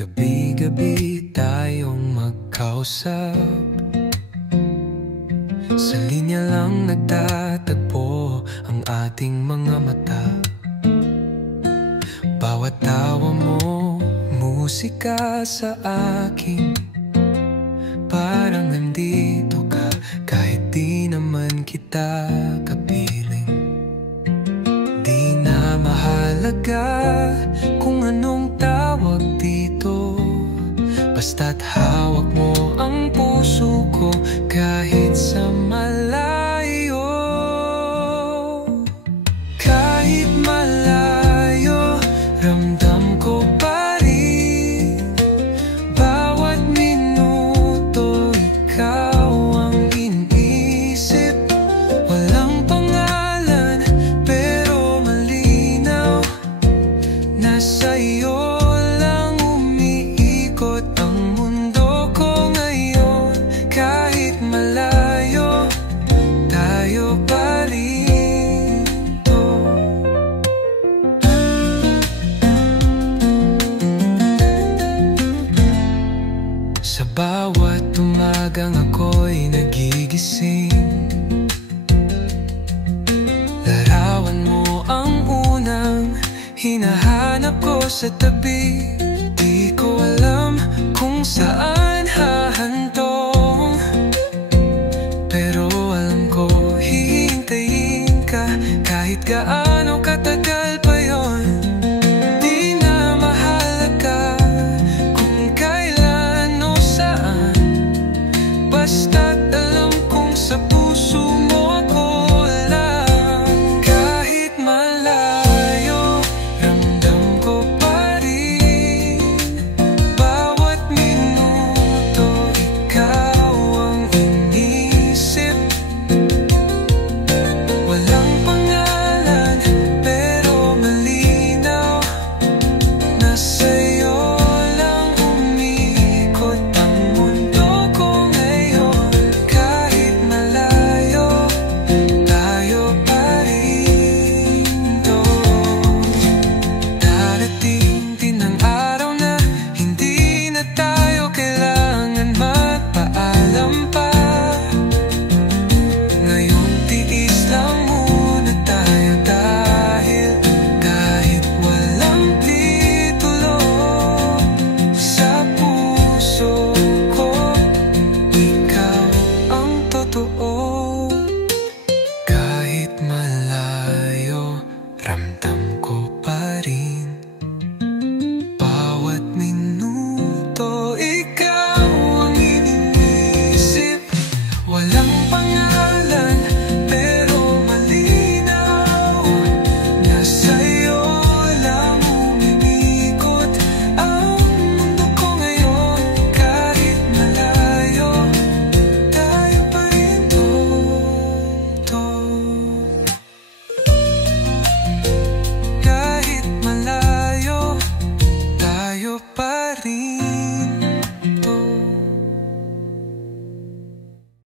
Gabi-gabi tayong magkausap, sa linya lang nagtatagpo ang ating mga mata. Bawat tawa mo, musika sa akin, parang nandito ka kahit di naman kita kapiling. Di na mahalaga kung anong tawag dito, basta't hawak mo ang puso ko kahit sa malayo. Kahit malayo, ramdam ko pa rin. Bawat minuto, ikaw ang iniisip. Walang pangalan, pero malinaw, nasa iyo lang umiikot ang mundo ko ngayon. Kahit malayo, tayo pa rin to. Sa bawat umagang ako'y nagigising, larawan mo ang unang hinahanap ko sa tabi.